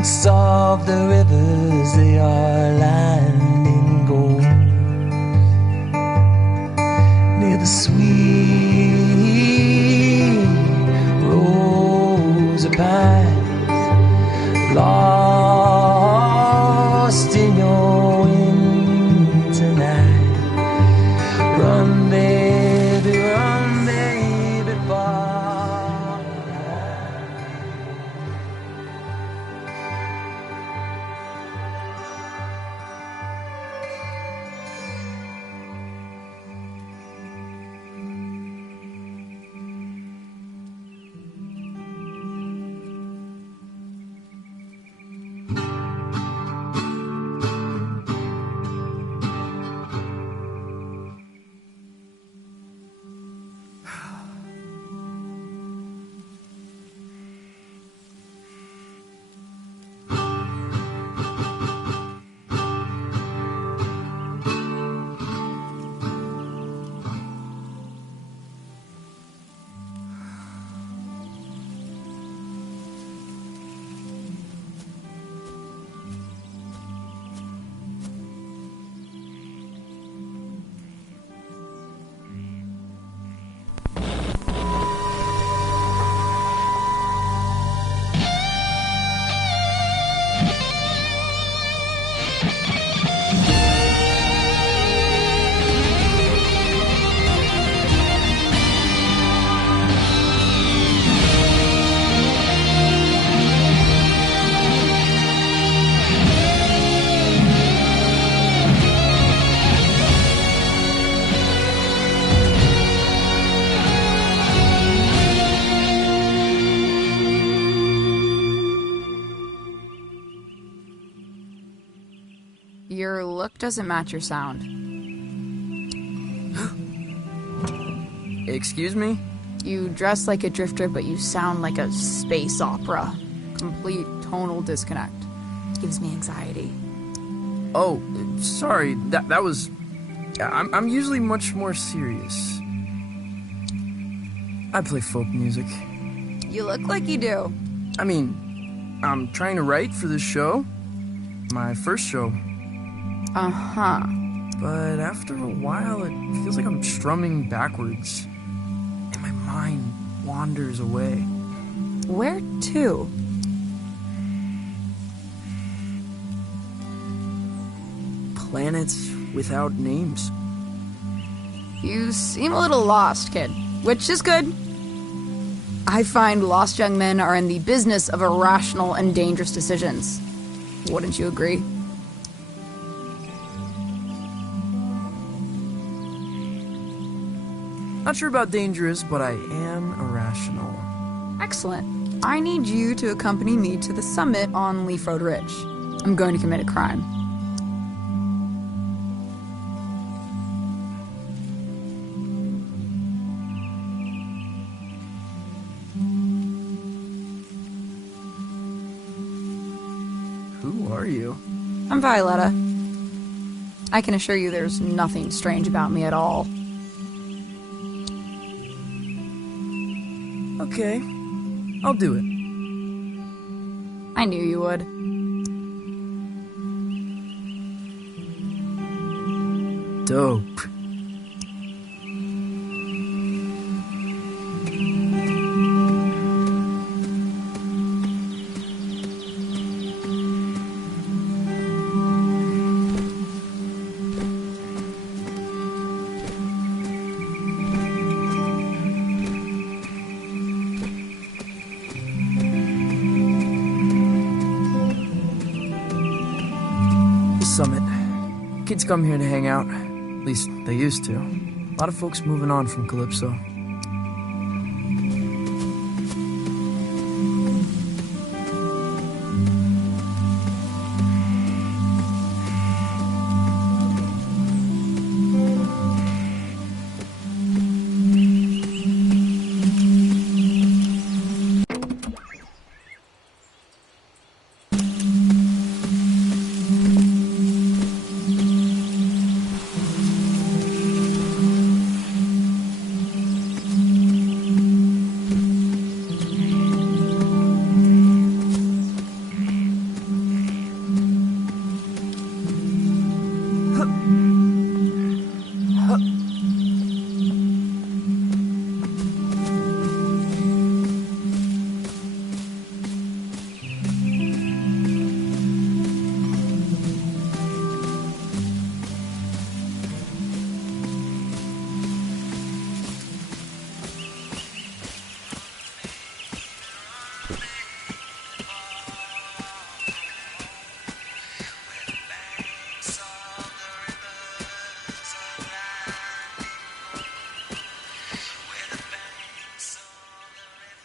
banks of the rivers, they are lined in gold. Near the sweet rows of pines, lost in your winter night. Run, baby, far. Your look doesn't match your sound. Excuse me? You dress like a drifter, but you sound like a space opera. Complete tonal disconnect. Gives me anxiety. Oh, sorry. That was... I'm usually much more serious. I play folk music. You look like you do. I mean, I'm trying to write for this show. My first show. Uh-huh. But after a while, it feels like I'm strumming backwards. And my mind wanders away. Where to? Planets without names. You seem a little lost, kid. Which is good. I find lost young men are in the business of irrational and dangerous decisions. Wouldn't you agree? Not sure about dangerous, but I am irrational. Excellent. I need you to accompany me to the summit on Leaf Road Ridge. I'm going to commit a crime. Who are you? I'm Violetta. I can assure you there's nothing strange about me at all. Okay, I'll do it. I knew you would. Dope. Summit. Kids come here to hang out. At least they used to. A lot of folks moving on from Calypso.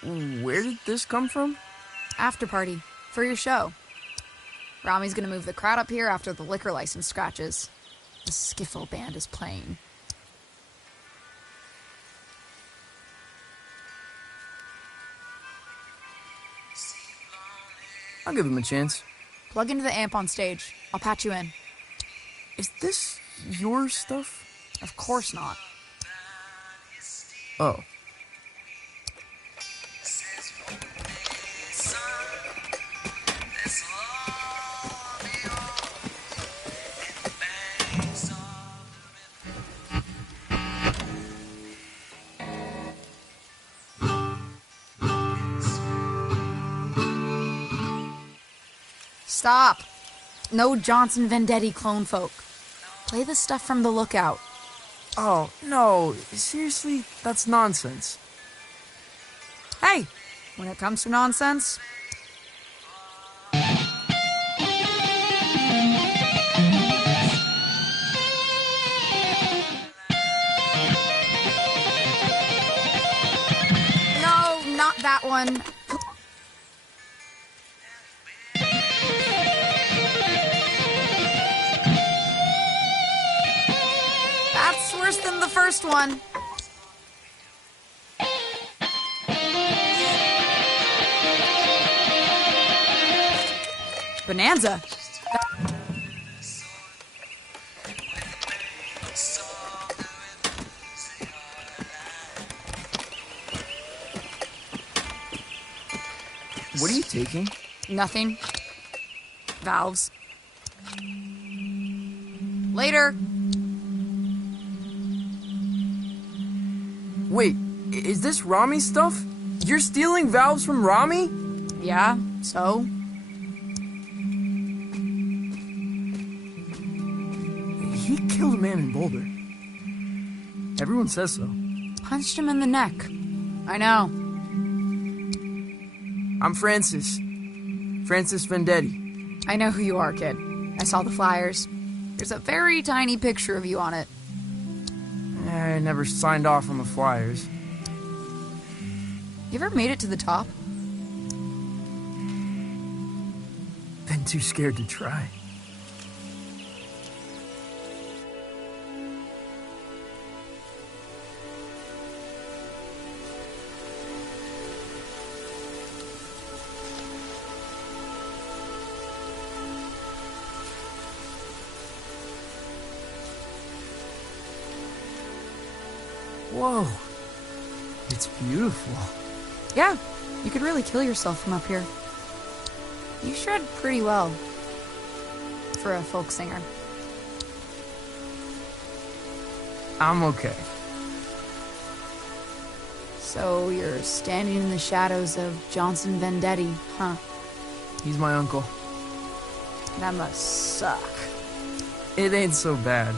Where did this come from? After party. For your show. Rami's gonna move the crowd up here after the liquor license scratches. The skiffle band is playing. I'll give him a chance. Plug into the amp on stage. I'll patch you in. Is this your stuff? Of course not. Oh. Stop. No Johnson Vendetti clone folk. Play the stuff from the Lookout. Oh, no. Seriously? That's nonsense. Hey, when it comes to nonsense, no, not that one. That's worse than the first one. Bonanza. What are you taking? Nothing. Valves. Later. Wait, is this Rami's stuff? You're stealing valves from Rami? Yeah, so? He killed a man in Boulder. Everyone says so. Punched him in the neck. I know. I'm Francis. Francis Vendetti. I know who you are, kid. I saw the flyers. There's a very tiny picture of you on it. I never signed off on the flyers. You ever made it to the top? Been too scared to try. Whoa. It's beautiful. Yeah, you could really kill yourself from up here. You shred pretty well for a folk singer. I'm okay. So you're standing in the shadows of Johnson Vendetti, huh? He's my uncle. That must suck. It ain't so bad.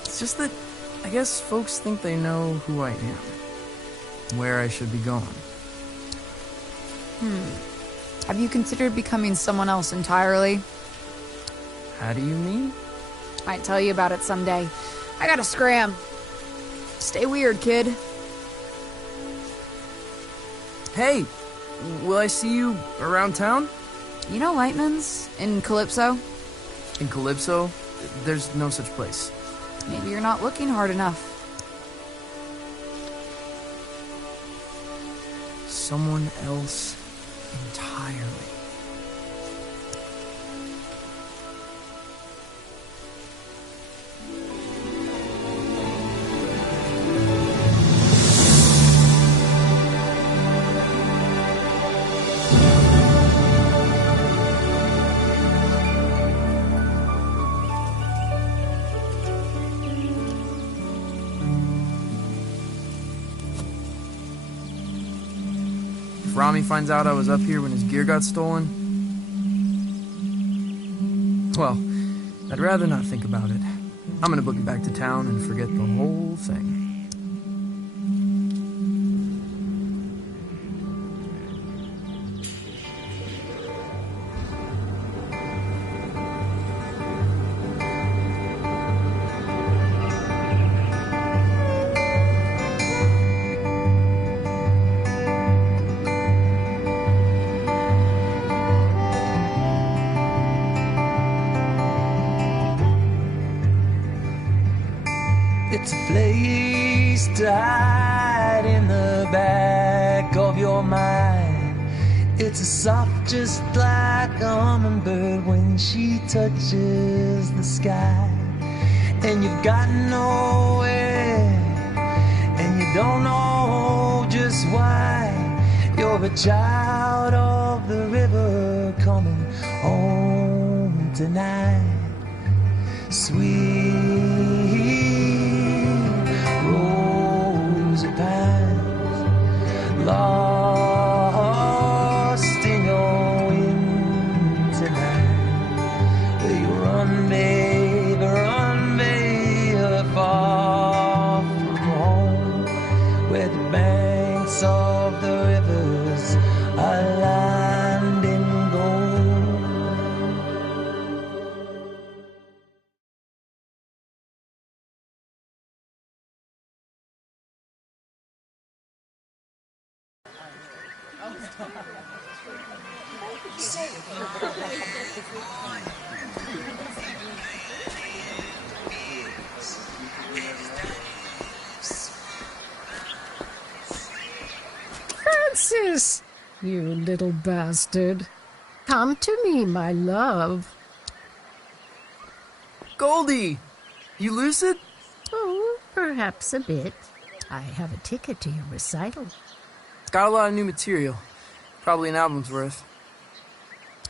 It's just that I guess folks think they know who I am. Where I should be going. Have you considered becoming someone else entirely? How do you mean? Might tell you about it someday. I gotta scram. Stay weird, kid. Hey, will I see you around town? You know Lightman's in Calypso? In Calypso? There's no such place. Maybe you're not looking hard enough. Someone else entirely. If Rami finds out I was up here when his gear got stolen, well, I'd rather not think about it. I'm gonna book it back to town and forget the whole thing. place to hide in the back of your mind. It's soft just like a hummingbird when she touches the sky. And you've got nowhere, and you don't know just why. You're a child of the river coming home tonight. Sweet rose of pines, lost in your wind tonight. Will you run, babe, far from home, where the banks of the rivers are lined in gold. Francis, you little bastard. Come to me, my love. Goldie! You lucid? Oh, perhaps a bit. I have a ticket to your recital. Got a lot of new material. Probably an album's worth.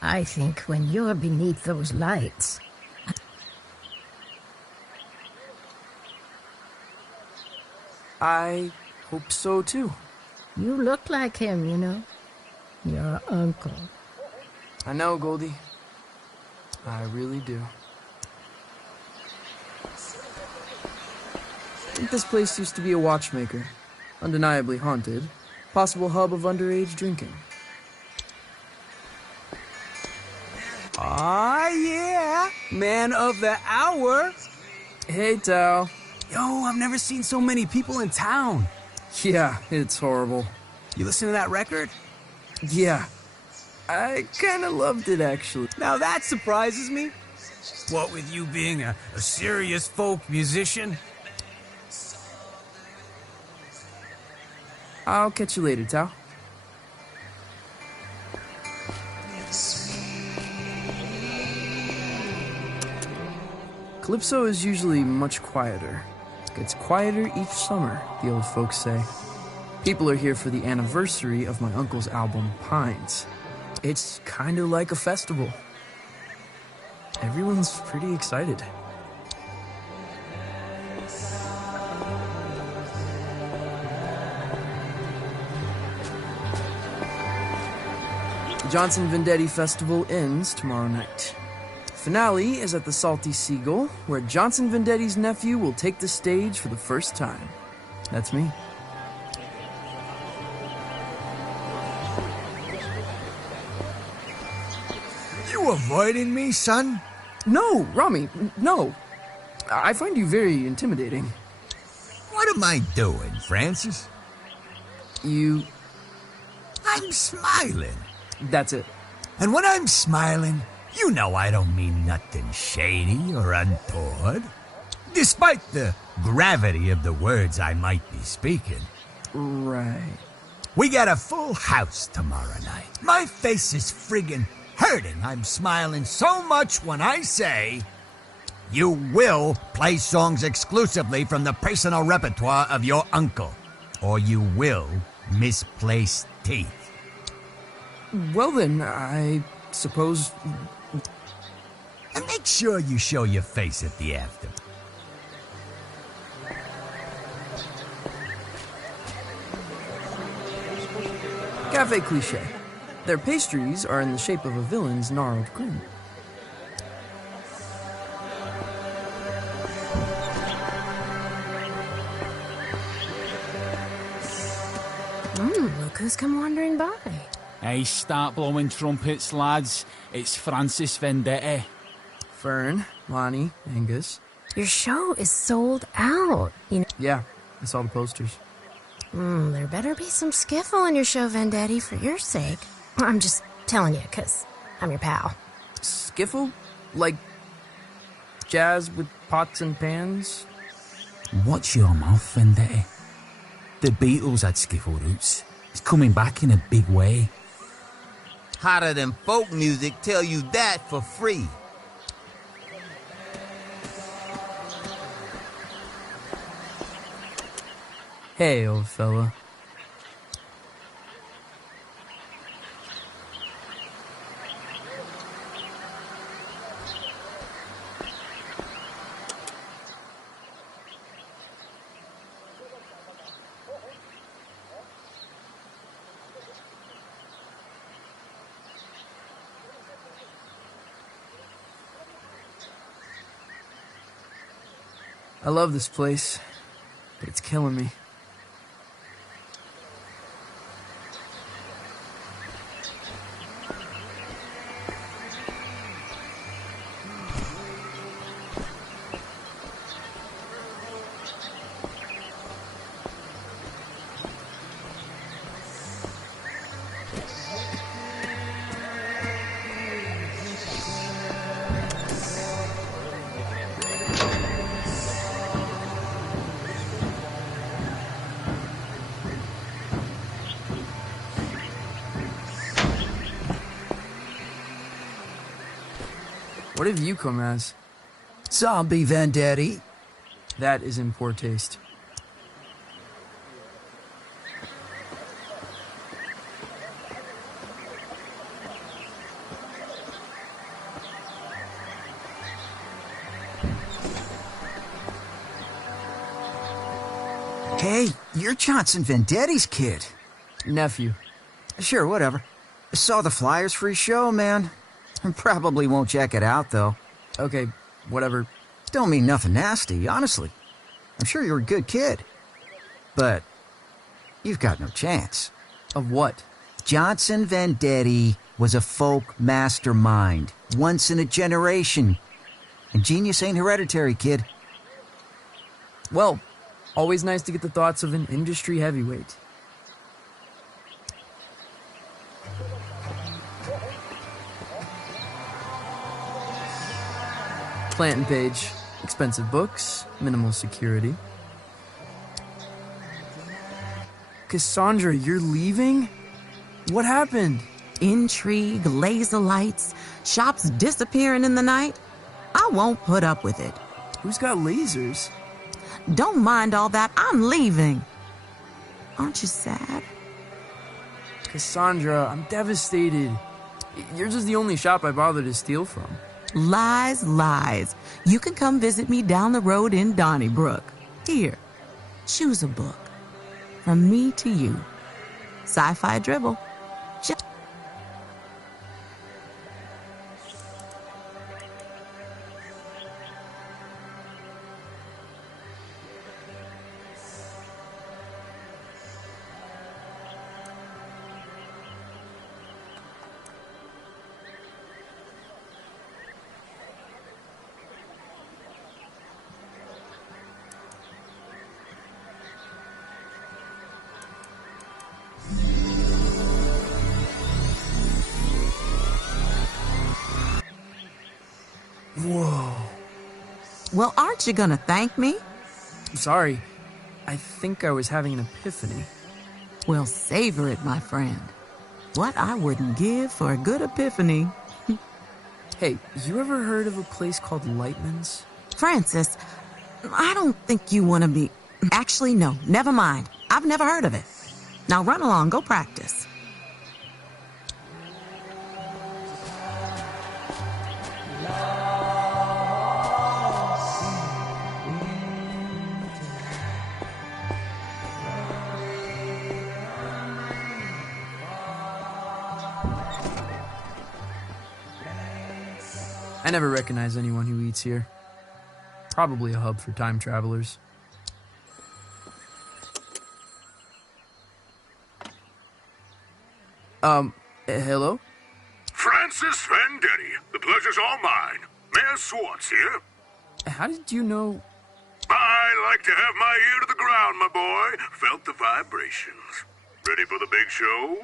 I think when you're beneath those lights... I hope so, too. You look like him, you know. Your uncle. I know, Goldie. I really do. I think this place used to be a watchmaker. Undeniably haunted. Possible hub of underage drinking. Ah, yeah. Man of the hour. Hey, Tao. Yo, I've never seen so many people in town. Yeah, it's horrible. You listen to that record? Yeah. I kinda loved it, actually. Now that surprises me. What with you being a serious folk musician? I'll catch you later, Tao. Calypso is usually much quieter. Gets quieter each summer, the old folks say. People are here for the anniversary of my uncle's album, Pines. It's kinda like a festival. Everyone's pretty excited. The Johnson Vendetti Festival ends tomorrow night. Finale is at the Salty Seagull, where Johnson Vendetti's nephew will take the stage for the first time. That's me. You avoiding me, son? No, Rami, no. I find you very intimidating. What am I doing, Francis? You... I'm smiling. That's it. And when I'm smiling, you know I don't mean nothing shady or untoward. Despite the gravity of the words I might be speaking. Right. We got a full house tomorrow night. My face is friggin' hurting. I'm smiling so much when I say, you will play songs exclusively from the personal repertoire of your uncle, or you will misplace teeth. Well then, I suppose... And make sure you show your face at the after. Cafe cliché. Their pastries are in the shape of a villain's gnarled grin. Look who's come wandering by. Hey, start blowing trumpets, lads. It's Francis Vendetti. Fern, Lonnie, Angus. Your show is sold out. You know. Yeah, I saw the posters. There better be some skiffle in your show, Vendetti, for your sake. I'm just telling you, 'cause I'm your pal. Skiffle? Like jazz with pots and pans? Watch your mouth, Vendetti. The Beatles had skiffle roots. It's coming back in a big way. Hotter than folk music, tell you that for free. Hey, old fella. I love this place, but it's killing me. What have you come as? Zombie Vendetti. That is in poor taste. Hey, you're Johnson Vendetti's kid. Nephew. Sure, whatever. Saw the flyers for his show, man. Probably won't check it out, though. Okay, whatever. Don't mean nothing nasty, honestly. I'm sure you're a good kid. But you've got no chance. Of what? Johnson Vendetti was a folk mastermind. Once in a generation. And genius ain't hereditary, kid. Well, always nice to get the thoughts of an industry heavyweight. Plantin page. Expensive books. Minimal security. Cassandra, you're leaving? What happened? Intrigue, laser lights, shops disappearing in the night. I won't put up with it. Who's got lasers? Don't mind all that. I'm leaving. Aren't you sad? Cassandra, I'm devastated. Yours is the only shop I bother to steal from. Lies, lies. You can come visit me down the road in Donnybrook. Here, choose a book. From me to you. Sci-fi dribble. Whoa. Well, aren't you gonna thank me? Sorry. I think I was having an epiphany. Well, savor it, my friend. What I wouldn't give for a good epiphany. Hey, you ever heard of a place called Lightman's? Francis, I don't think you want to be... Actually, no, never mind. I've never heard of it. Now run along, go practice. I never recognize anyone who eats here. Probably a hub for time travelers. Hello? Francis Vendetti, the pleasure's all mine. Mayor Swartz here. How did you know? I like to have my ear to the ground, my boy. Felt the vibrations. Ready for the big show?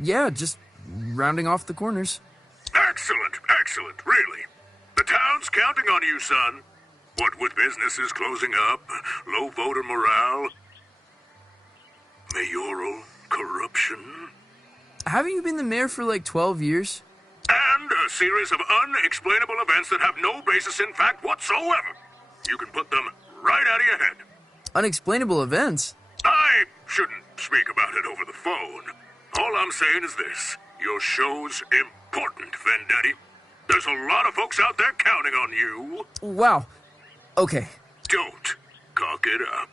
Yeah, just rounding off the corners. Excellent, excellent, really. The town's counting on you, son. What with businesses closing up, low voter morale, mayoral corruption, Haven't you been the mayor for like 12 years? and a series of unexplainable events that have no basis in fact whatsoever. You can put them right out of your head. Unexplainable events? I shouldn't speak about it over the phone. All I'm saying is this. Your show's important, Vendetti. There's a lot of folks out there counting on you. Wow. Okay. Don't cock it up.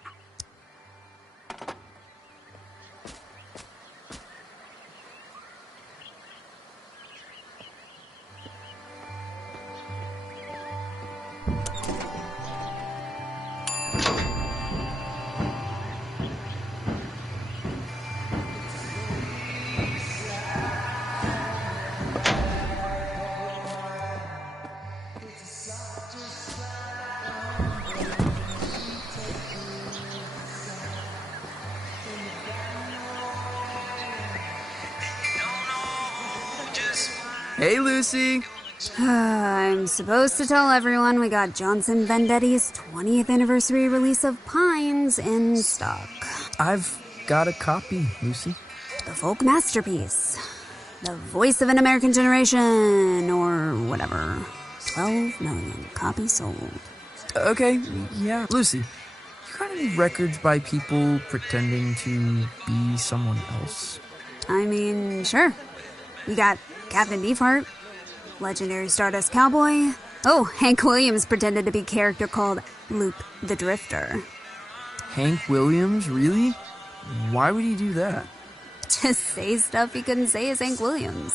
Hey, Lucy. I'm supposed to tell everyone we got Johnson Vendetti's 20th anniversary release of Pines in stock. I've got a copy, Lucy. The folk masterpiece. The voice of an American generation, or whatever. 12 million copies sold. Okay, yeah. Lucy, you got any records by people pretending to be someone else? I mean, sure. We got Captain Beefheart, legendary Stardust Cowboy. Oh, Hank Williams pretended to be a character called Luke the Drifter. Hank Williams? Really? Why would he do that? Just say stuff he couldn't say as Hank Williams.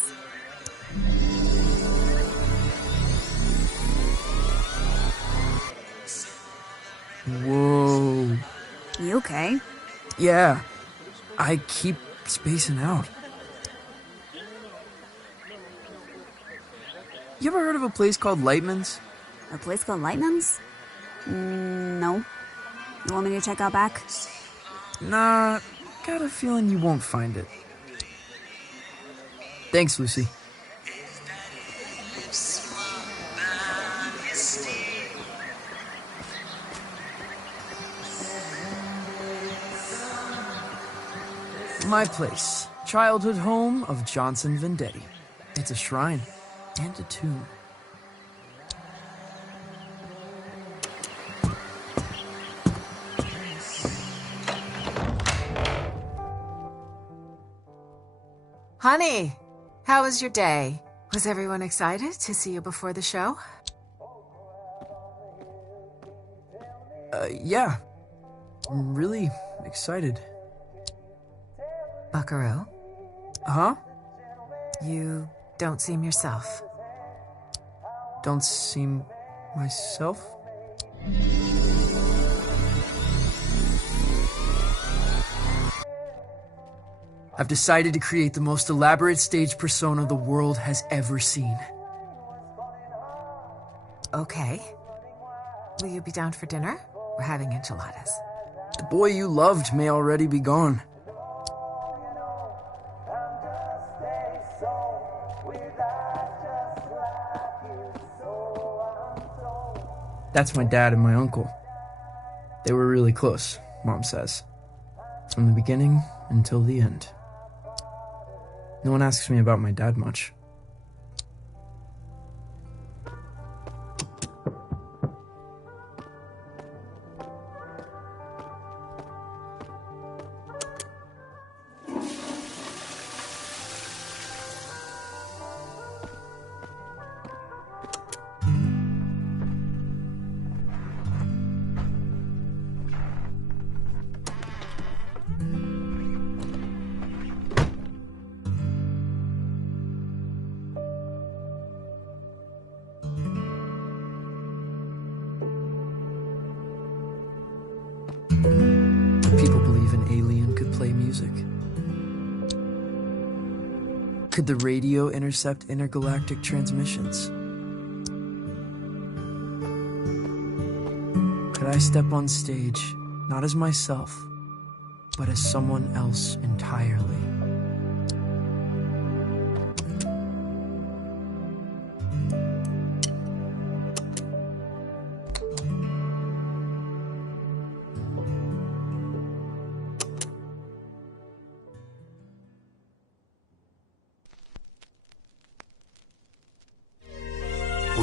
Whoa. You okay? Yeah. I keep spacing out. You ever heard of a place called Lightman's? A place called Lightman's? No. You want me to check out back? Nah, got a feeling you won't find it. Thanks, Lucy. My place. Childhood home of Johnson Vendetti. It's a shrine and a tomb. Honey, how was your day? Was everyone excited to see you before the show? Yeah. I'm really excited. Buckaroo? Huh? You don't seem yourself. Don't seem myself? I've decided to create the most elaborate stage persona the world has ever seen. Okay. Will you be down for dinner? We're having enchiladas. The boy you loved may already be gone. That's my dad and my uncle. They were really close, Mom says. From the beginning until the end. No one asks me about my dad much. People believe an alien could play music. Could the radio intercept intergalactic transmissions? Could I step on stage, not as myself, but as someone else entirely?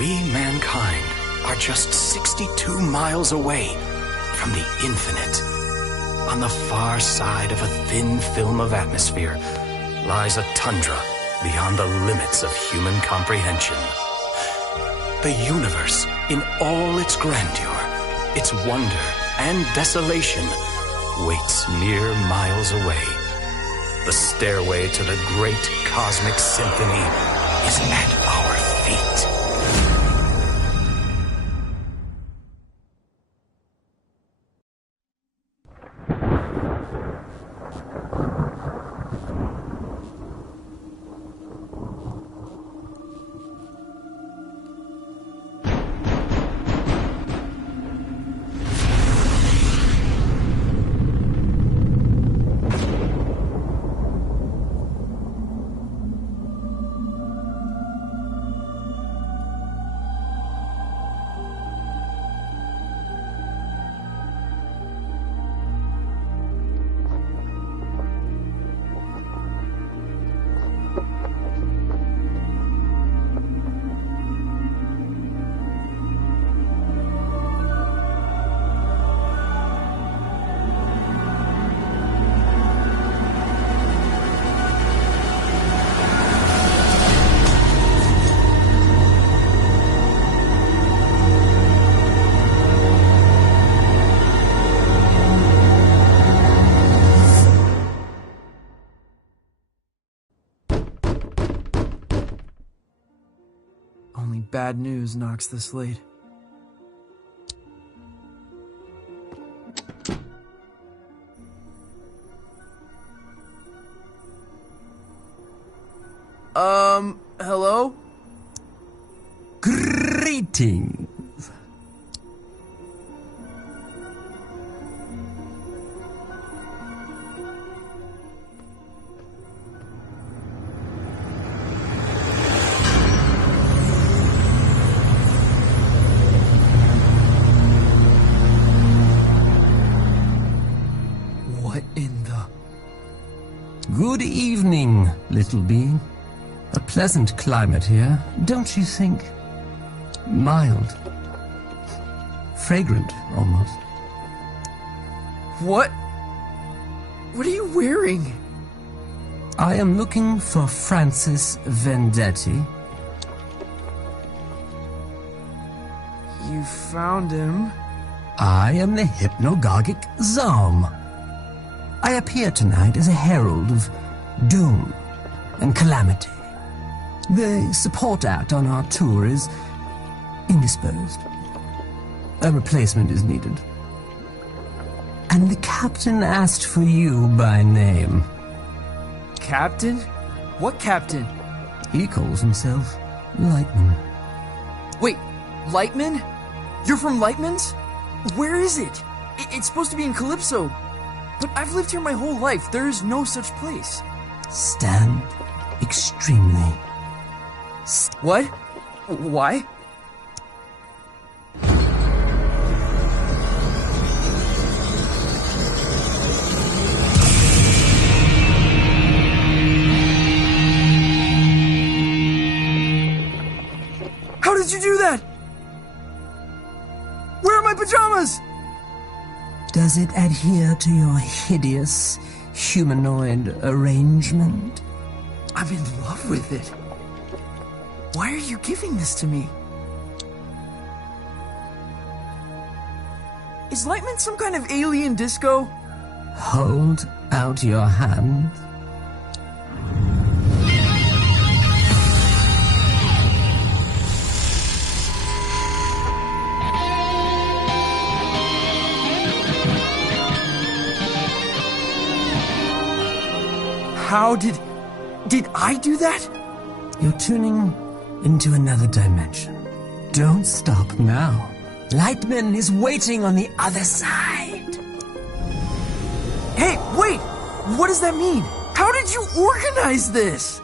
We, mankind, are just 62 miles away from the infinite. On the far side of a thin film of atmosphere lies a tundra beyond the limits of human comprehension. The universe, in all its grandeur, its wonder and desolation, waits mere miles away. The stairway to the great cosmic symphony is at our feet. Only bad news knocks this late. Hello? Greetings. What in the... Good evening, little being. A pleasant climate here, don't you think? Mild. Fragrant, almost. What? What are you wearing? I am looking for Francis Vendetti. You found him. I am the hypnagogic Zom. I appear tonight as a herald of doom and calamity. The support act on our tour is indisposed. A replacement is needed. And the captain asked for you by name. Captain? What captain? He calls himself Lightman. Wait, Lightman? You're from Lightman's? Where is it? It's supposed to be in Calypso. But I've lived here my whole life. There is no such place. Stand extremely. What? Why? How did you do that? Where are my pajamas? Does it adhere to your hideous humanoid arrangement? I'm in love with it. Why are you giving this to me? Is Lightman some kind of alien disco? Hold out your hand. How did I do that? You're tuning into another dimension. Don't stop now. Lightman is waiting on the other side. Hey, wait! What does that mean? How did you organize this?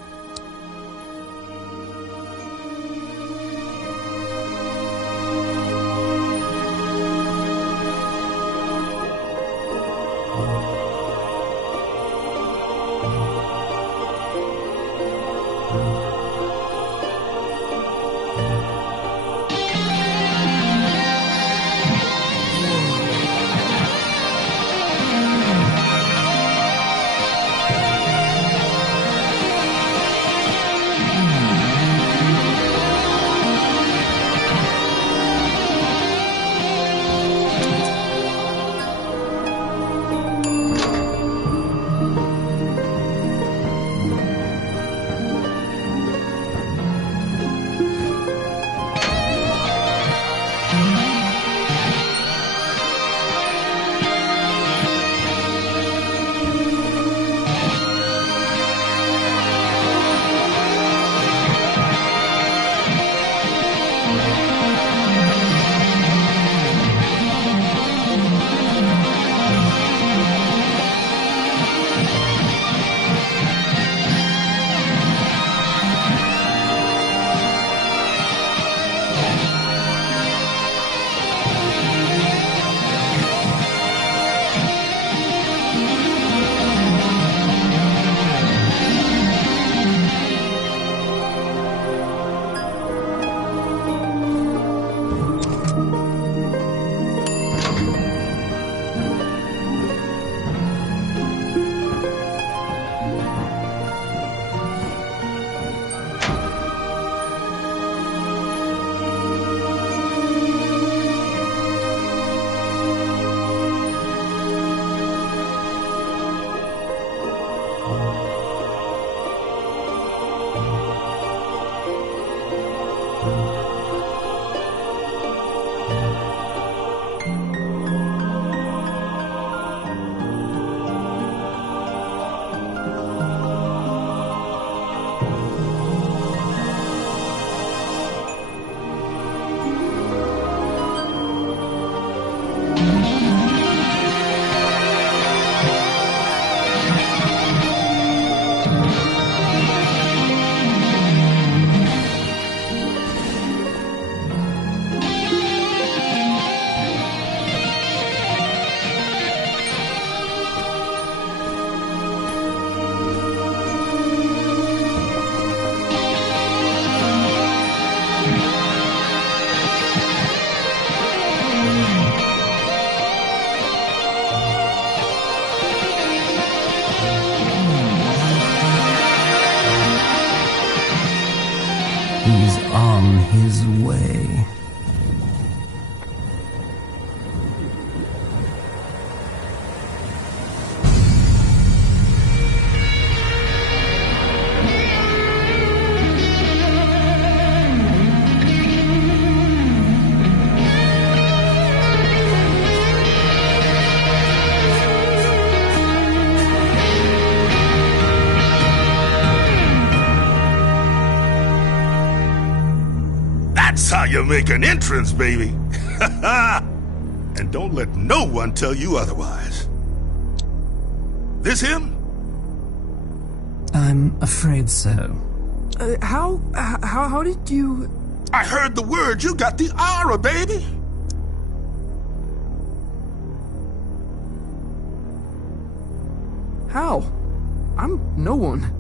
on his way. That's how you make an entrance, baby. And don't let no one tell you otherwise. This him? I'm afraid so. How did you... I heard the word. You got the aura, baby. How? I'm no one.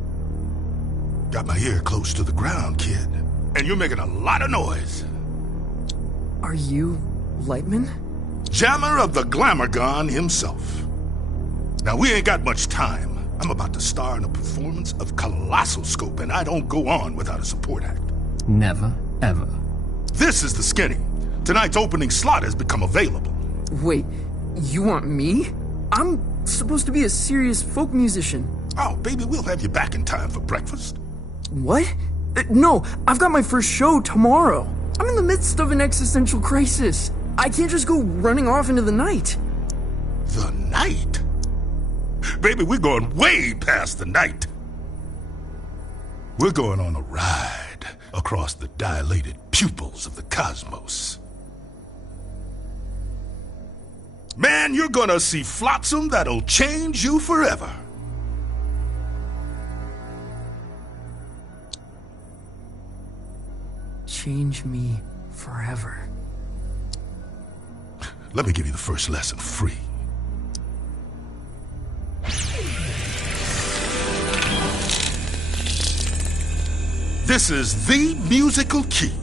Got my ear close to the ground, kid. And you're making a lot of noise. Are you Lightman? Jammer of the Glamourgon himself. Now, we ain't got much time. I'm about to star in a performance of Colossal Scope, and I don't go on without a support act. Never, ever. This is the Skinny. Tonight's opening slot has become available. Wait, you want me? I'm supposed to be a serious folk musician. Oh, baby, we'll have you back in time for breakfast. What? No, I've got my first show tomorrow. I'm in the midst of an existential crisis. I can't just go running off into the night. The night? Baby, we're going way past the night. We're going on a ride across the dilated pupils of the cosmos. Man, you're gonna see flotsam that'll change you forever. Change me forever. Let me give you the first lesson free. This is the musical key.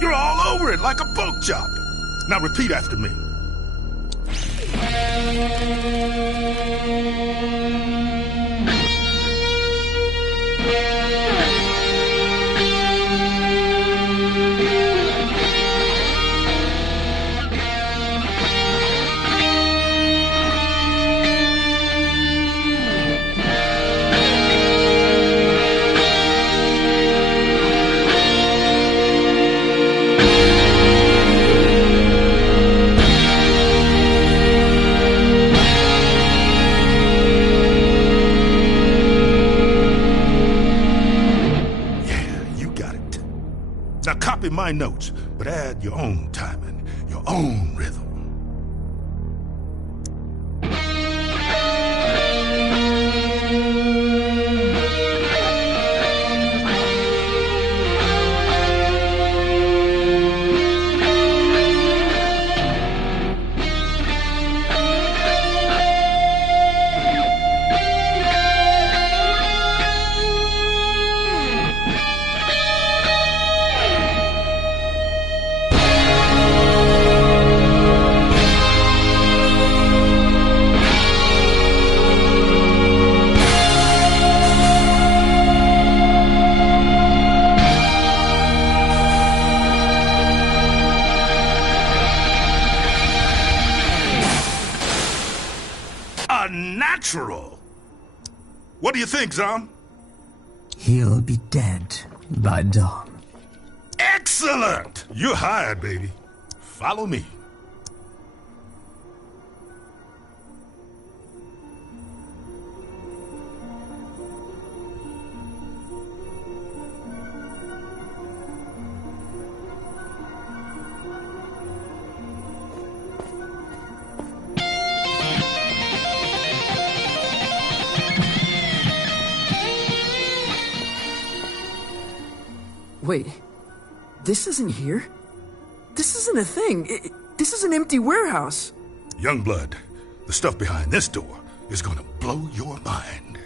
You're all over it like a pork chop. Now repeat after me. Copy my notes, but add your own timing, your own rhythm. Natural. What do you think, Zom? He'll be dead by dawn. Excellent! You're hired, baby. Follow me. Wait, this isn't here? This isn't a thing. This is an empty warehouse. Youngblood, the stuff behind this door is gonna blow your mind.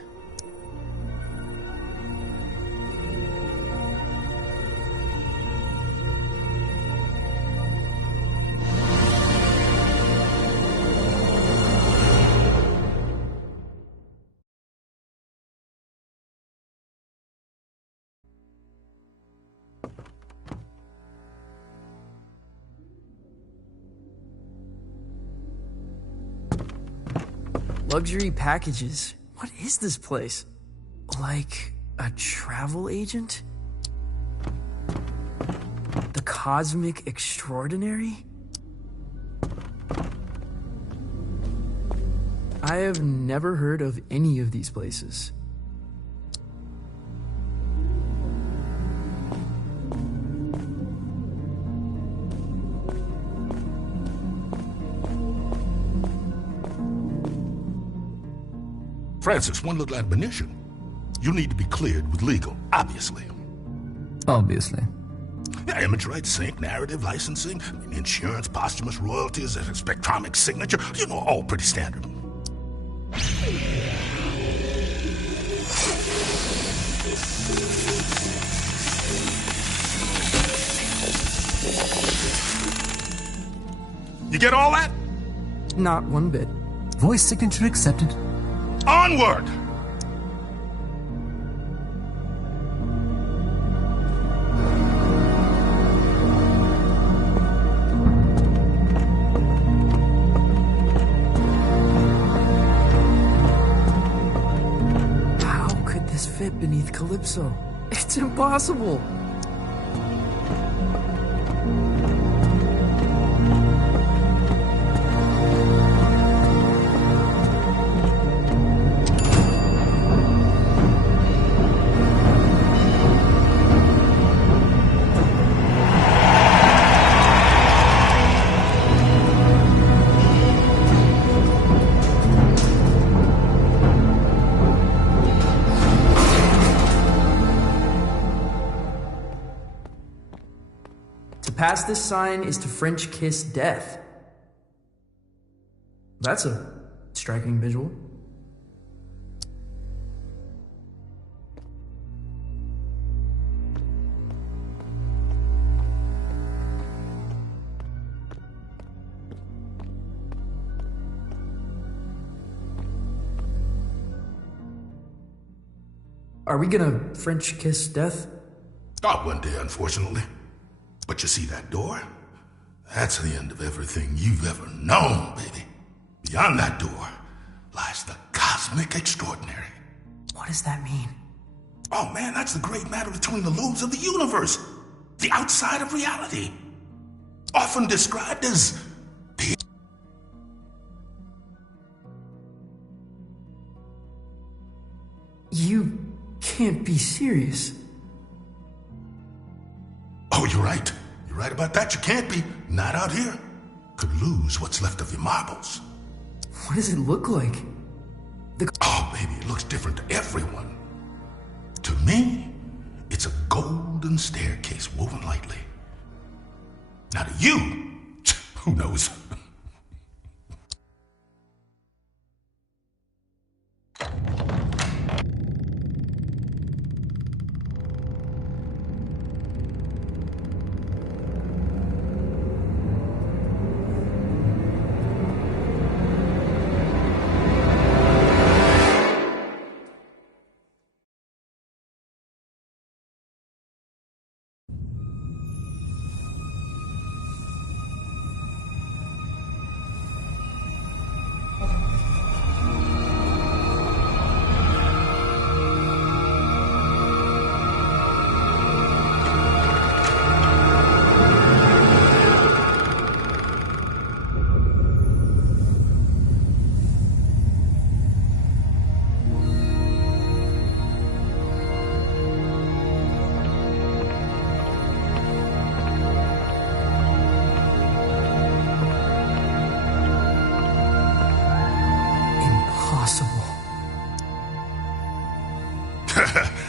Luxury packages. What is this place? Like a travel agent? The Cosmic Extraordinary? I have never heard of any of these places. Francis, one little admonition. You need to be cleared with legal, obviously. Obviously. Yeah, image rights, sync, narrative, licensing, insurance, posthumous royalties, a spectromic signature. You know, all pretty standard. You get all that? Not one bit. Voice signature accepted. Onward! How could this fit beneath Calypso? It's impossible. Pass this sign is to French kiss death. That's a striking visual. Are we gonna French kiss death? Not one day, unfortunately. But you see that door? That's the end of everything you've ever known, baby. Beyond that door lies the Cosmic Extraordinary. What does that mean? Oh man, that's the great matter between the lobes of the universe. The outside of reality. Often described as the... You can't be serious. Oh, you're right. You're right about that. You can't be. Not out here. Could lose what's left of your marbles. What does it look like? Oh, baby, it looks different to everyone. To me, it's a golden staircase woven lightly. Now to you, who knows?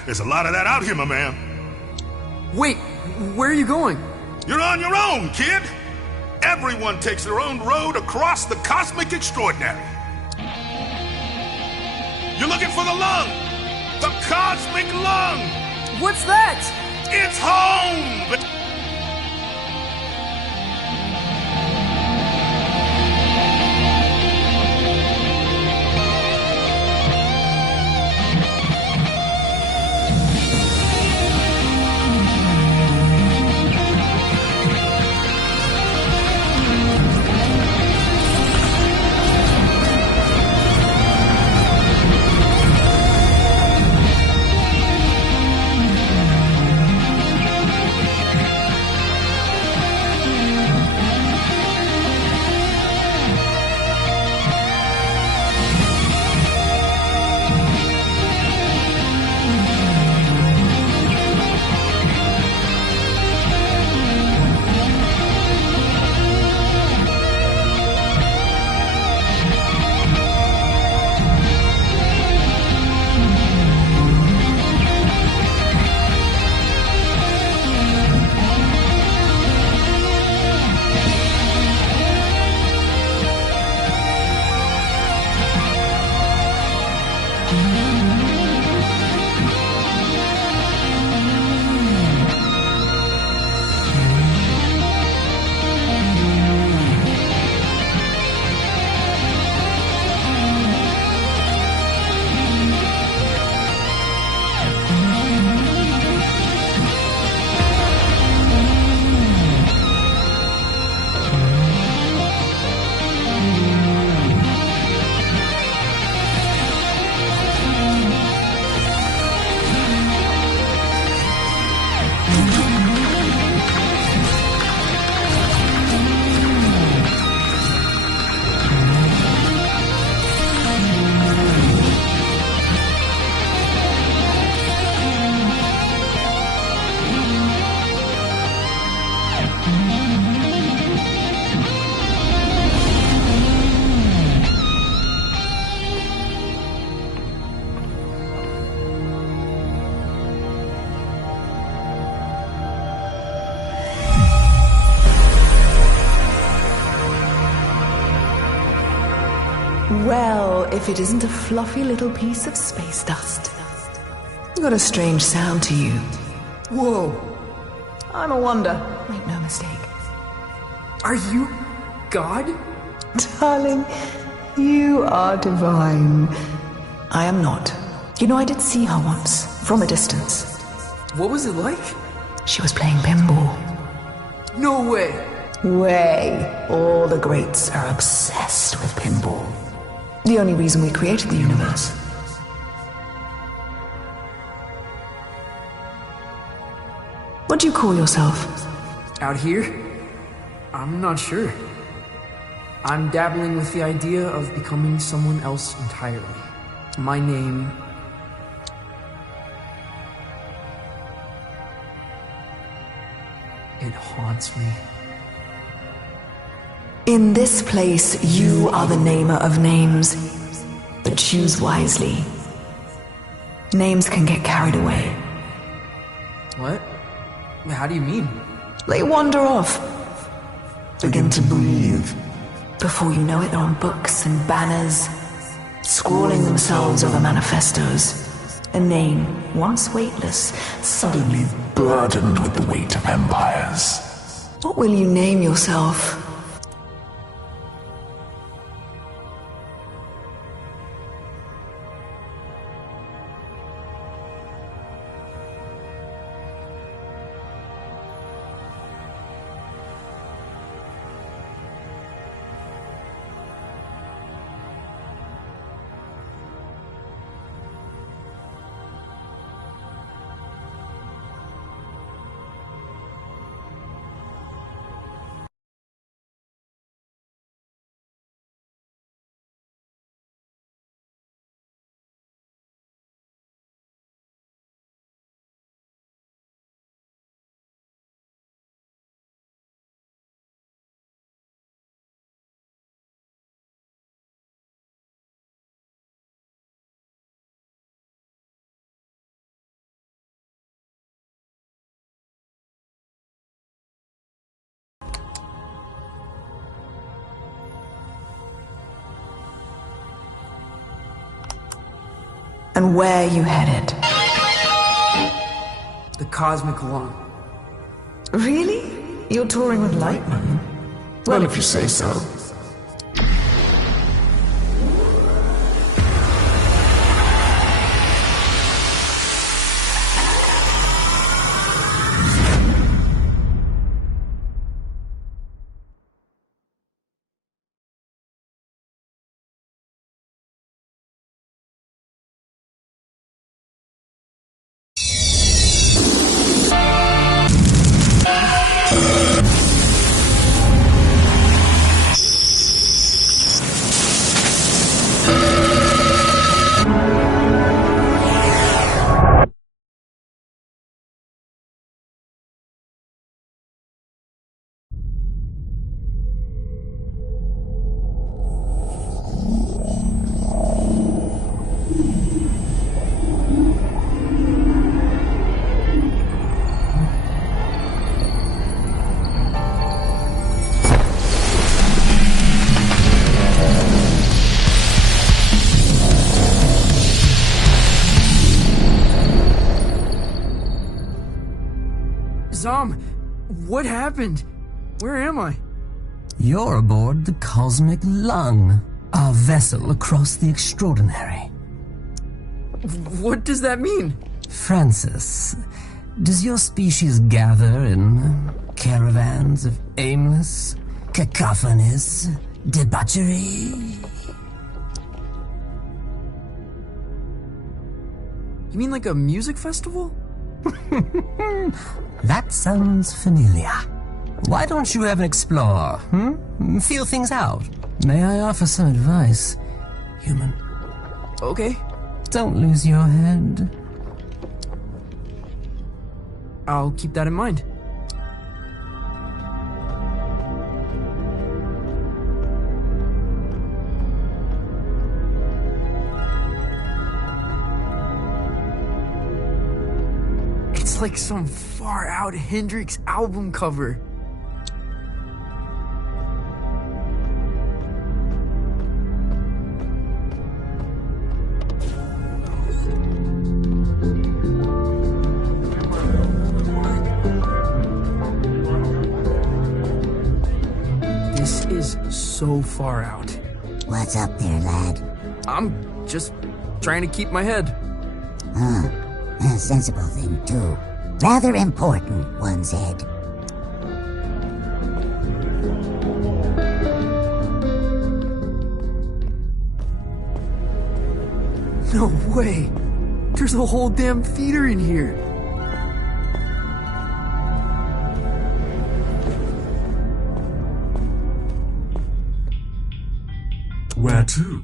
There's a lot of that out here, my man. Wait, where are you going? You're on your own, kid. Everyone takes their own road across the Cosmic Extraordinary. You're looking for the lung. The Cosmic Lung. What's that? It's home. Well, if it isn't a fluffy little piece of space dust. Got a strange sound to you. Whoa! I'm a wonder. Make no mistake. Are you God? Darling, you are divine. I am not. You know, I did see her once, from a distance. What was it like? She was playing pinball. No way! Way. All the greats are obsessed with pinball. The only reason we created the universe. What do you call yourself? Out here? I'm not sure. I'm dabbling with the idea of becoming someone else entirely. My name... It haunts me. In this place, you are the namer of names. But choose wisely. Names can get carried away. What? How do you mean? They wander off. Begin to breathe. Before you know it, they're on books and banners, scrawling themselves over manifestos. A name, once weightless, Suddenly burdened with the weight of empires. What will you name yourself? And where you headed? The Cosmic Lawn. Really? You're touring with Lightman? Well, if you say so. Zom, what happened? Where am I? You're aboard the Cosmic Lung, our vessel across the extraordinary. What does that mean? Francis, does your species gather in caravans of aimless, cacophonous debauchery? You mean like a music festival? That sounds familiar. Why don't you ever explore, Feel things out. May I offer some advice, human? Okay. Don't lose your head. I'll keep that in mind. It's like some far-out Hendrix album cover. This is so far out. What's up there, lad? I'm just trying to keep my head. A sensible thing, too. Rather important, one said. No way! There's a whole damn theater in here! Where to?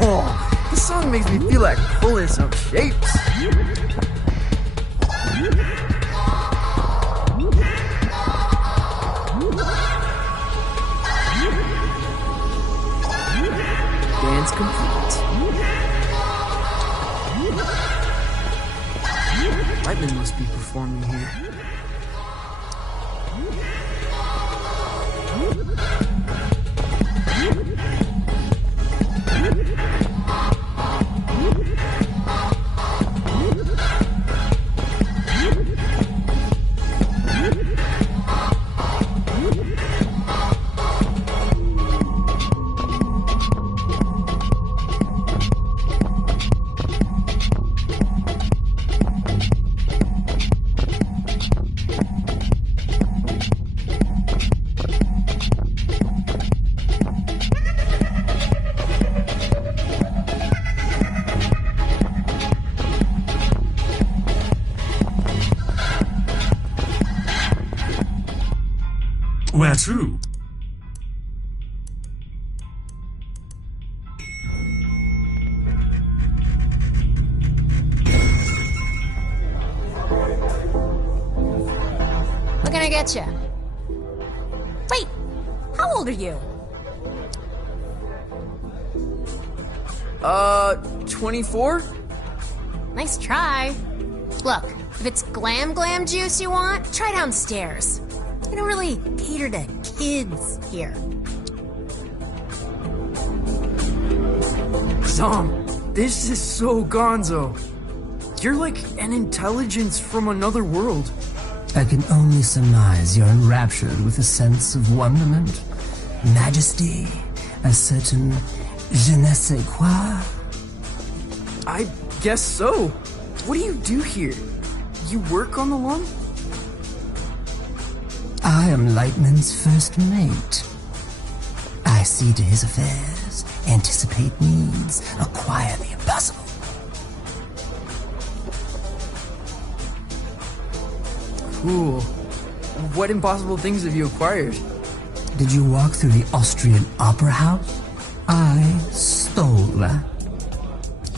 Oh, this song makes me feel like pulling some shapes. Dance complete. Lightman must be performing here. Where to? What can I get you? Wait, how old are you? 24? Nice try. Look, if it's glam juice you want, try downstairs. We don't really cater to kids here. Zom, this is so gonzo. You're like an intelligence from another world. I can only surmise you're enraptured with a sense of wonderment, majesty, a certain je ne sais quoi. I guess so. What do you do here? You work on the lawn? I am Lightman's first mate. I see to his affairs, anticipate needs, acquire the impossible. Cool. What impossible things have you acquired? Did you walk through the Austrian Opera House? I stole that.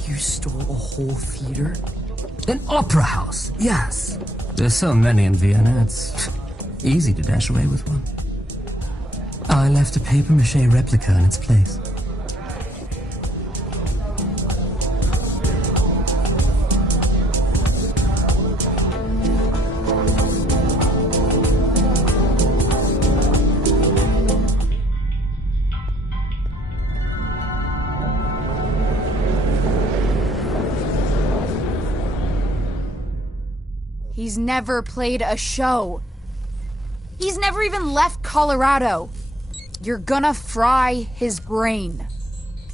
You stole a whole theater? An opera house, yes. There's so many in Vienna, it's easy to dash away with one. I left a papier-mâché replica in its place. He's never played a show. He's never even left Colorado. You're gonna fry his brain.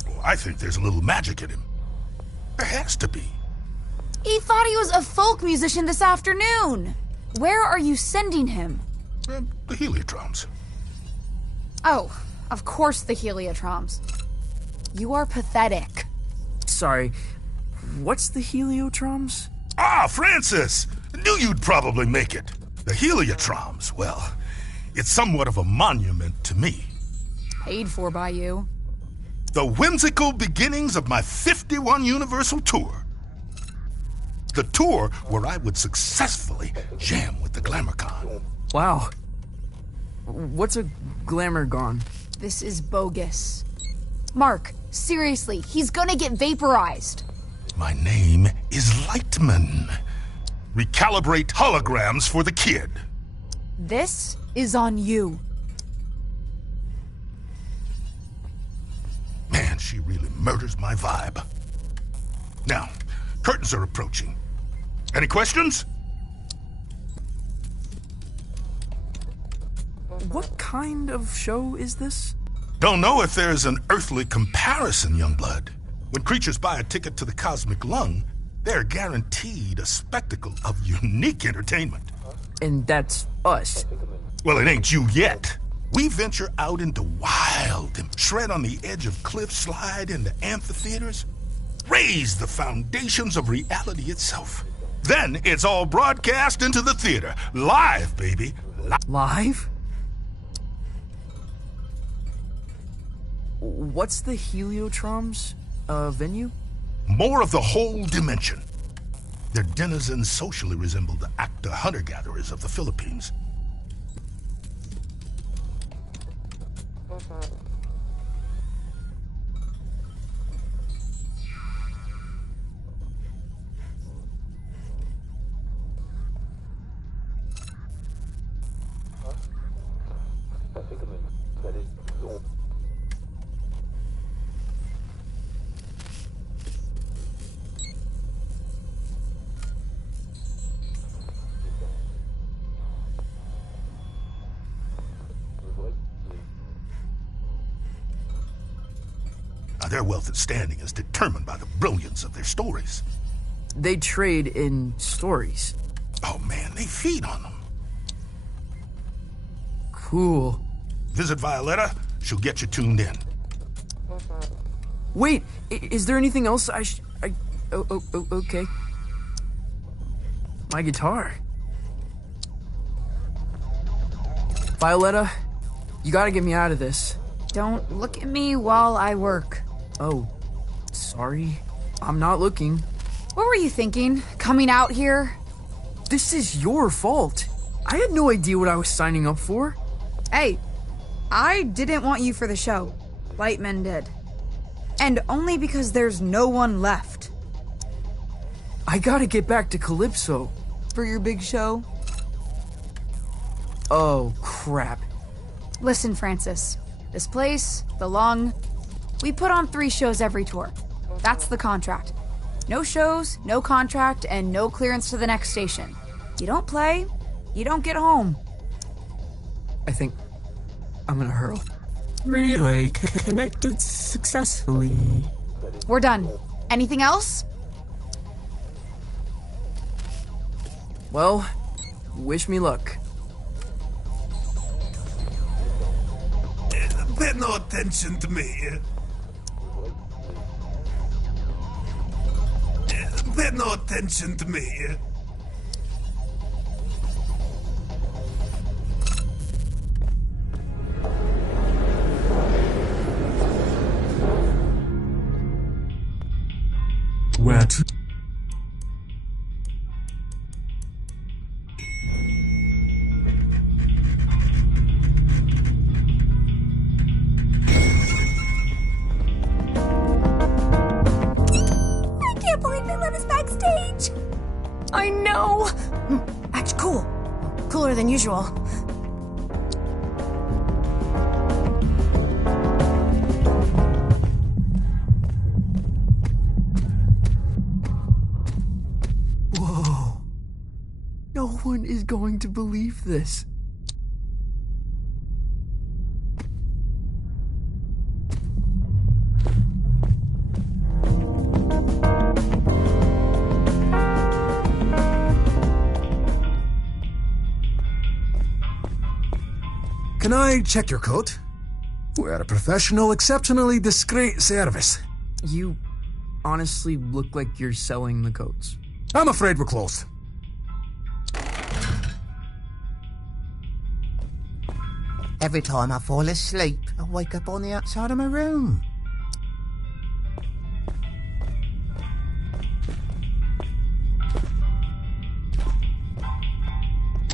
Oh, I think there's a little magic in him. There has to be. He thought he was a folk musician this afternoon. Where are you sending him? The Heliotroms. Oh, of course the Heliotroms. You are pathetic. Sorry, what's the Heliotroms? Ah, Francis! Knew you'd probably make it. The Heliotroms, well, it's somewhat of a monument to me. Paid for by you. The whimsical beginnings of my 51 Universal Tour. The tour where I would successfully jam with the Glamourcon. Wow. What's a Glamourgon? This is bogus. Mark, seriously, he's gonna get vaporized. My name is Lightman. Recalibrate holograms for the kid. This is on you. Man, and she really murders my vibe. Now, curtains are approaching. Any questions? What kind of show is this? Don't know if there's an earthly comparison, Youngblood. When creatures buy a ticket to the Cosmic Lung, they're guaranteed a spectacle of unique entertainment. And that's us. Well, it ain't you yet. We venture out into wild and tread on the edge of cliffs, slide into amphitheaters, raise the foundations of reality itself. Then it's all broadcast into the theater. Live, baby. Live? What's the Heliotrom's venue? More of the whole dimension. Their denizens socially resemble the actor hunter-gatherers of the Philippines. Their wealth and standing is determined by the brilliance of their stories. They trade in stories. Oh man, they feed on them. Cool. Visit Violetta, she'll get you tuned in. Wait, is there anything else okay. My guitar. Violetta, you gotta get me out of this. Don't look at me while I work. Oh, sorry. I'm not looking. What were you thinking? Coming out here? This is your fault. I had no idea what I was signing up for. Hey, I didn't want you for the show. Lightman did. And only because there's no one left. I gotta get back to Calypso. For your big show? Oh, crap. Listen, Francis. This place, the Lung, we put on 3 shows every tour. That's the contract. No shows, no contract, and no clearance to the next station. You don't play, you don't get home. I think I'm gonna hurl. Relay connected successfully. We're done. Anything else? Well, wish me luck. Pay no attention to me. Pay no attention to me. Where to? I know! Act cool. Cooler than usual. Whoa. No one is going to believe this. Can I check your coat? We're a professional, exceptionally discreet service. You honestly look like you're selling the coats. I'm afraid we're closed. Every time I fall asleep, I wake up on the outside of my room.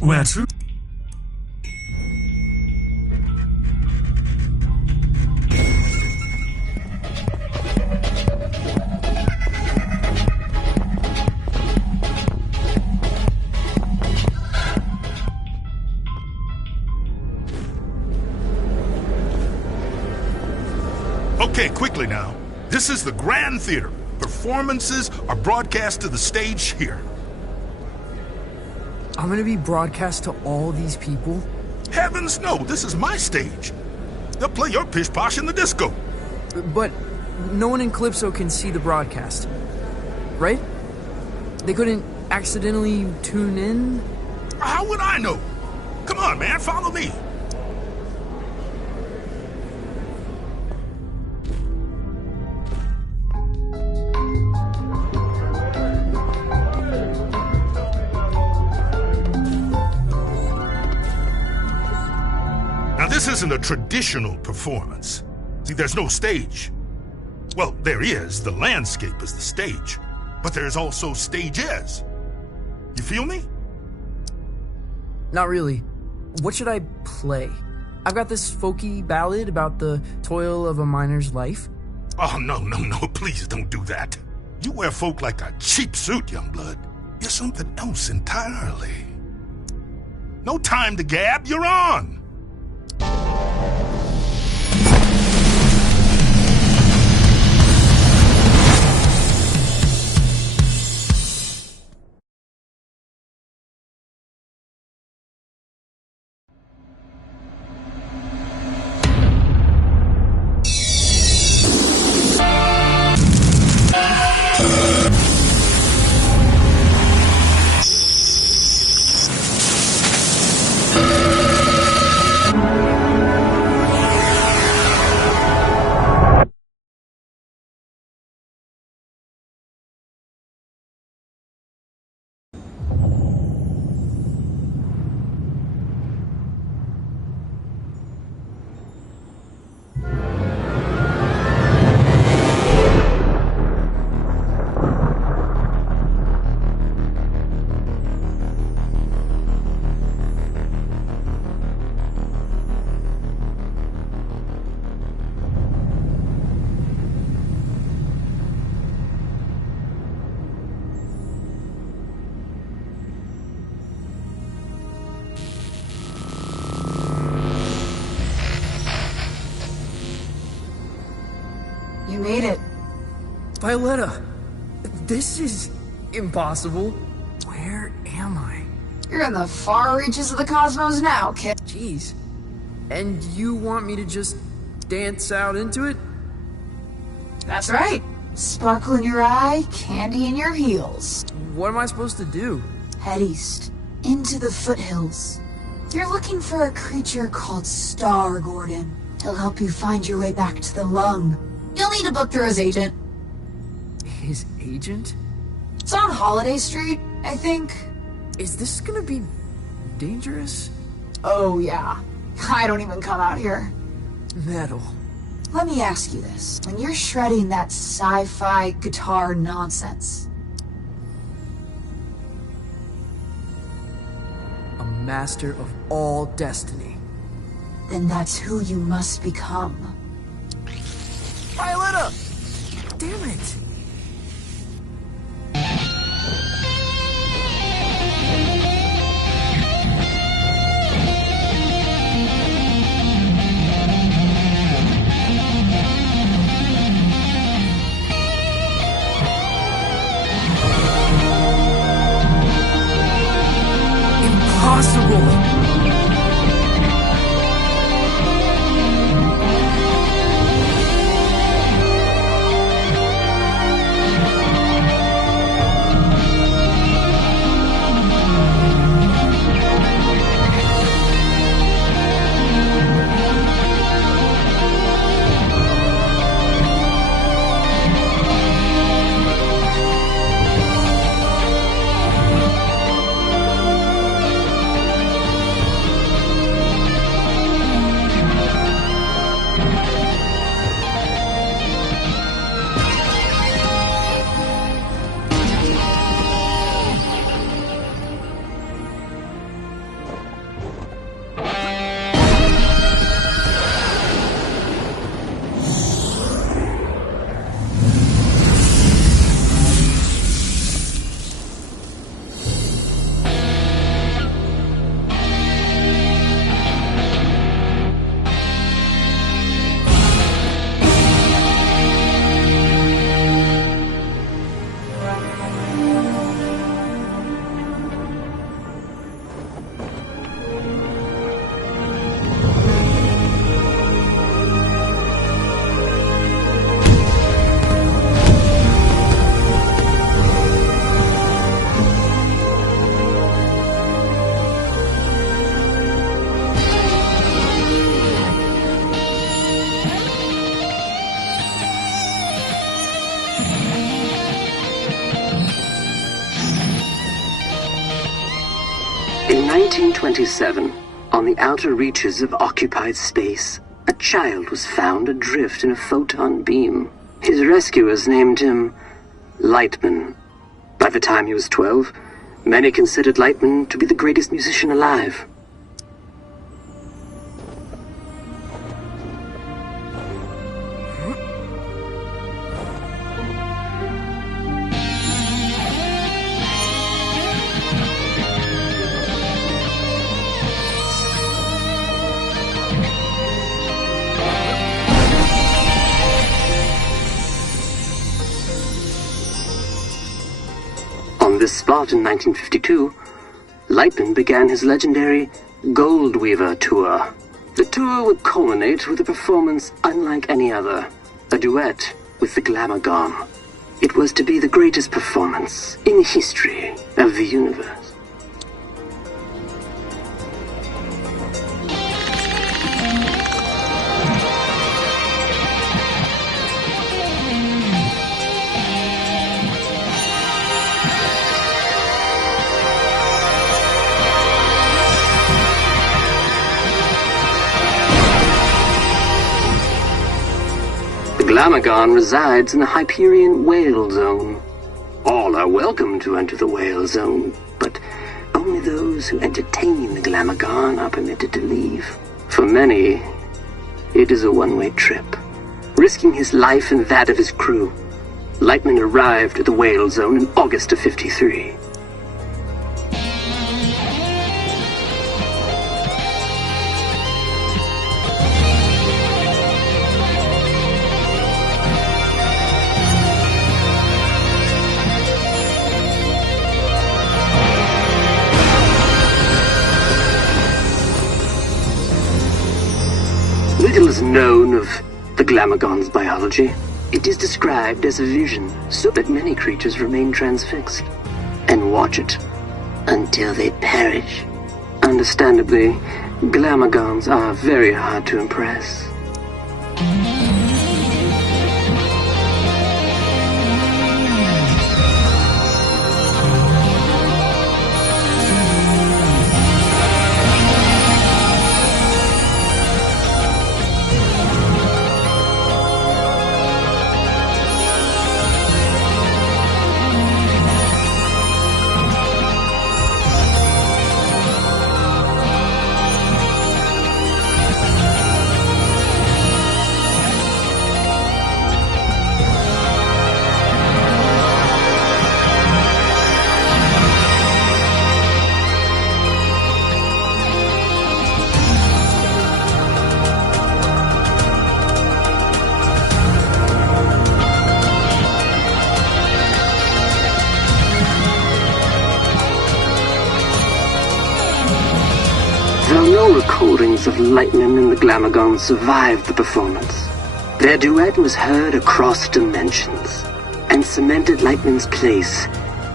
Where to? Okay, quick correctly now. This is the Grand Theater. Performances are broadcast to the stage here. I'm gonna be broadcast to all these people? Heavens no, this is my stage. They'll play your pish-posh in the disco. But no one in Calypso can see the broadcast, right? They couldn't accidentally tune in? How would I know? Come on, man, follow me. Now, this isn't a traditional performance. See, there's no stage. Well, there is. The landscape is the stage. But there's also stages. You feel me? Not really. What should I play? I've got this folky ballad about the toil of a miner's life. Oh, no, please don't do that. You wear folk like a cheap suit, young blood. You're something else entirely. No time to gab, you're on! You made it. Violetta, this is impossible. Where am I? You're in the far reaches of the cosmos now, kid. Jeez. And you want me to just dance out into it? That's right. Sparkle in your eye, candy in your heels. What am I supposed to do? Head east, into the foothills. You're looking for a creature called Star Gordon. He'll help you find your way back to the lung. You'll need to book through his agent. His agent? It's on Holiday Street, I think. Is this gonna be dangerous? Oh, yeah. I don't even come out here. Metal. Let me ask you this. When you're shredding that sci-fi guitar nonsense, a master of all destiny, then that's who you must become. Violetta! Damn it! Impossible! 1927, on the outer reaches of occupied space, a child was found adrift in a photon beam. His rescuers named him Lightman. By the time he was 12, many considered Lightman to be the greatest musician alive. On this spot in 1952, Lightman began his legendary Gold Weaver Tour. The tour would culminate with a performance unlike any other, a duet with the Glamour Gone. It was to be the greatest performance in the history of the universe. Glamagon resides in the Hyperion Whale Zone. All are welcome to enter the Whale Zone, but only those who entertain the Glamagon are permitted to leave. For many, it is a one-way trip. Risking his life and that of his crew, Lightman arrived at the Whale Zone in August of '53. Little is known of the Glamagon's biology. It is described as a vision, so that many creatures remain transfixed and watch it until they perish. Understandably, Glamagons are very hard to impress. Though no recordings of Lightman and the Glamagon survived the performance, their duet was heard across dimensions and cemented Lightman's place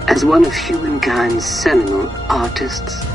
as one of humankind's seminal artists.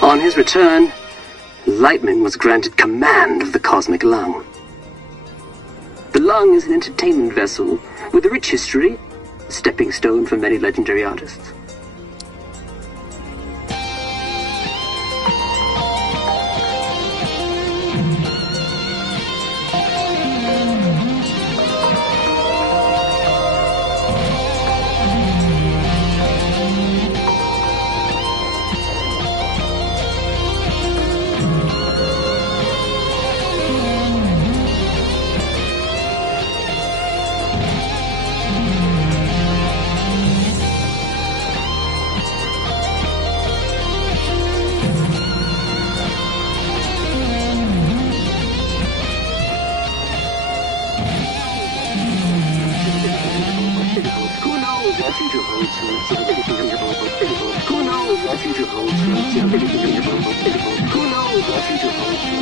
On his return, Lightman was granted command of the Cosmic Lung. The Lung is an entertainment vessel with a rich history, a stepping stone for many legendary artists. what the future holds for Who knows what the future holds for Who knows what the future holds for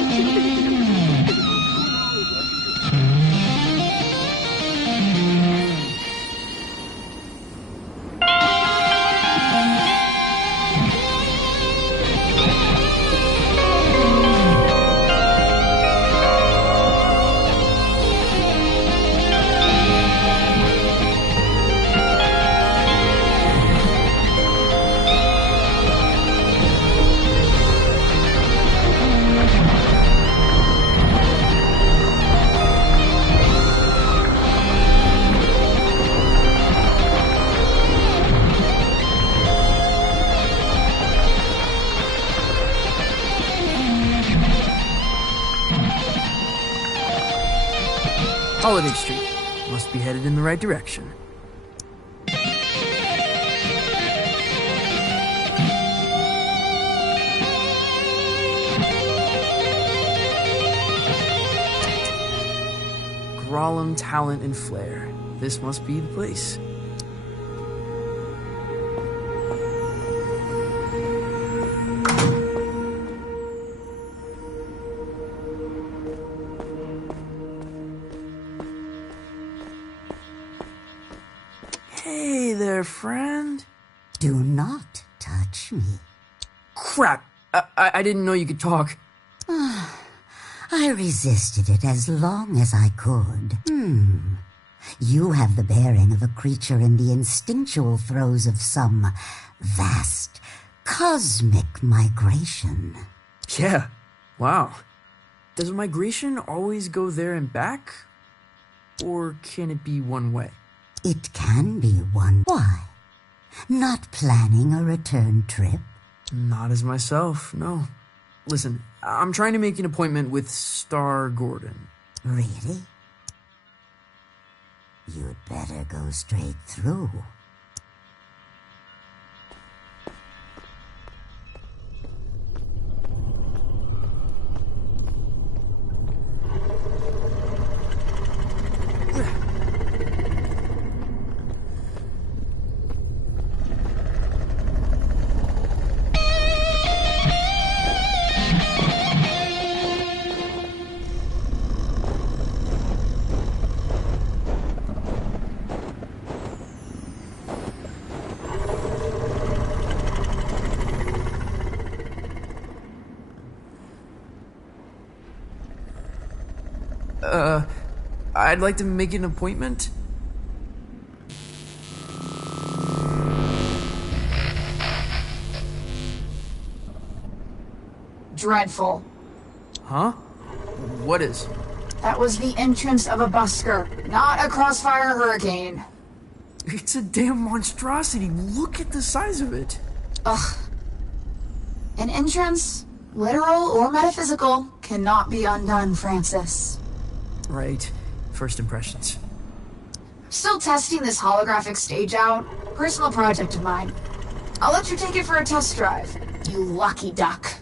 Holiday Street. Must be headed in the right direction. Grolem, talent, and flair. This must be the place. Hey there, friend. Do not touch me. Crap! I didn't know you could talk. I resisted it as long as I could. You have the bearing of a creature in the instinctual throes of some vast, cosmic migration. Yeah. Wow. Does migration always go there and back? Or can it be one way? It can be one. Why? Not planning a return trip? Not as myself, no. Listen, I'm trying to make an appointment with Star Gordon. Really? You'd better go straight through. I'd like to make an appointment. Dreadful. Huh? What is? That was the entrance of a busker, not a crossfire hurricane. It's a damn monstrosity. Look at the size of it. Ugh. An entrance, literal or metaphysical, cannot be undone, Francis. Right. First impressions. Still testing this holographic stage out. Personal project of mine. I'll let you take it for a test drive. You lucky duck.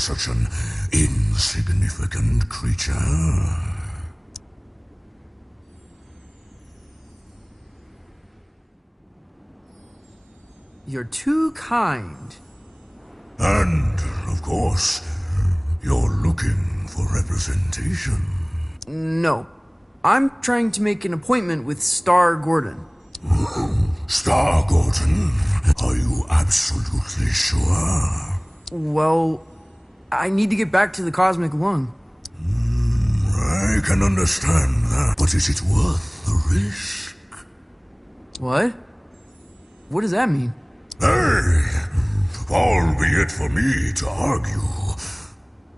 such an insignificant creature. You're too kind. And, of course, you're looking for representation. No. I'm trying to make an appointment with Star Gordon. Star Gordon? Are you absolutely sure? Well, I need to get back to the Cosmic Lung. I can understand that, but is it worth the risk? What? What does that mean? Hey, albeit for me to argue,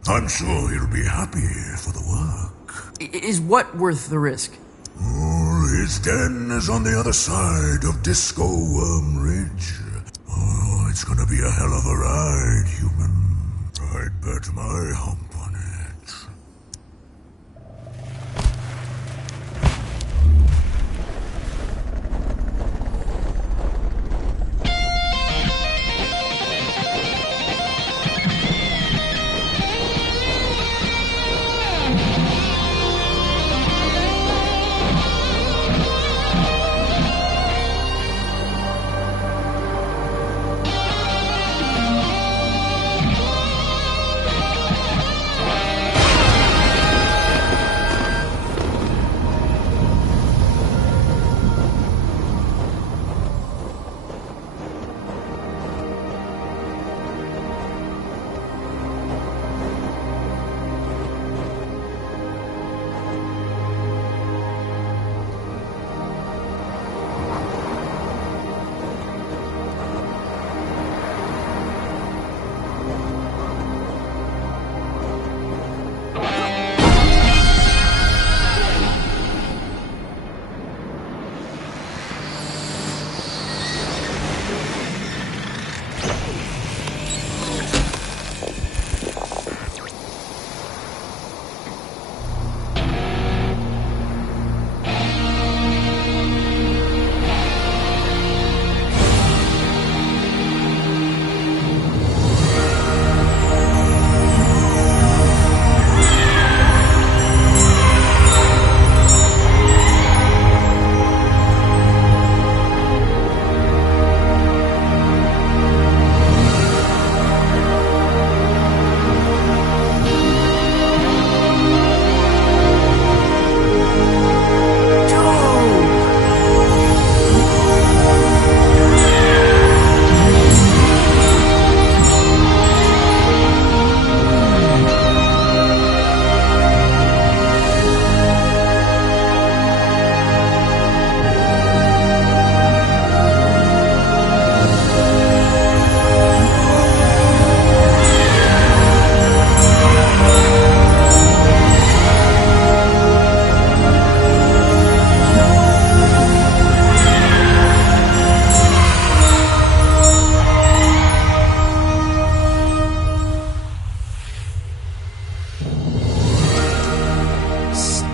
I'm sure he'll be happy for the work. Is what worth the risk? His den is on the other side of Disco Worm Ridge. Oh, it's gonna be a hell of a ride, human. I'd bet my hump on it.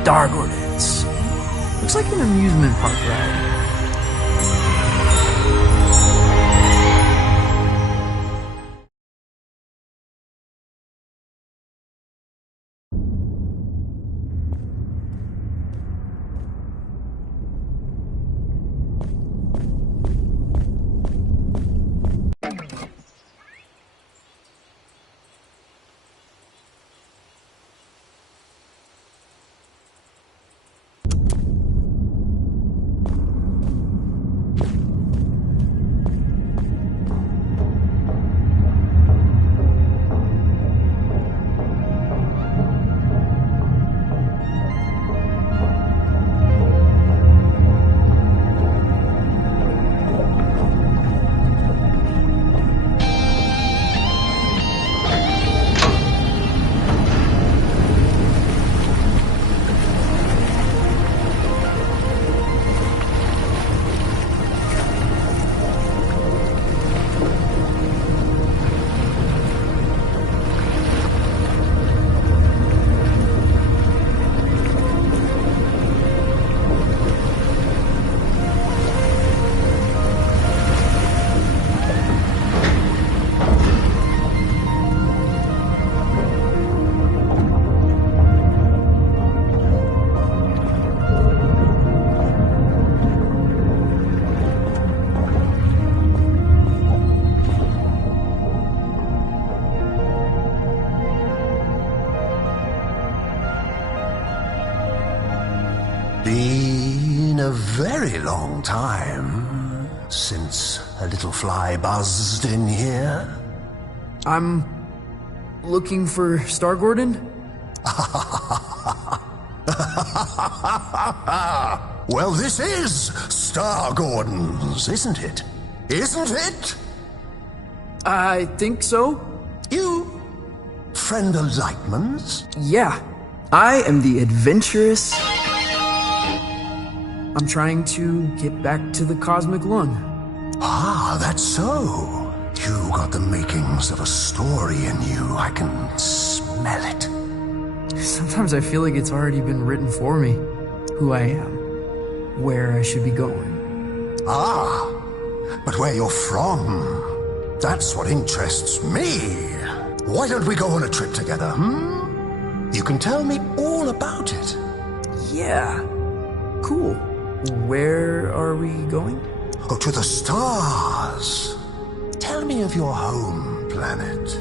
Star Gordons. Looks like an amusement park ride. Been a very long time since a little fly buzzed in here. I'm looking for Star Gordon. Well, this is Star Gordon's, isn't it? Isn't it? I think so. You friend the Lightmans? Yeah. I am the adventurous. I'm trying to get back to the cosmic lung. Ah, that's so. You got the makings of a story in you. I can smell it. Sometimes I feel like it's already been written for me. Who I am. Where I should be going. Ah, but where you're from, that's what interests me. Why don't we go on a trip together, You can tell me all about it. Yeah. Cool. Where are we going? Oh, to the stars. Tell me of your home planet.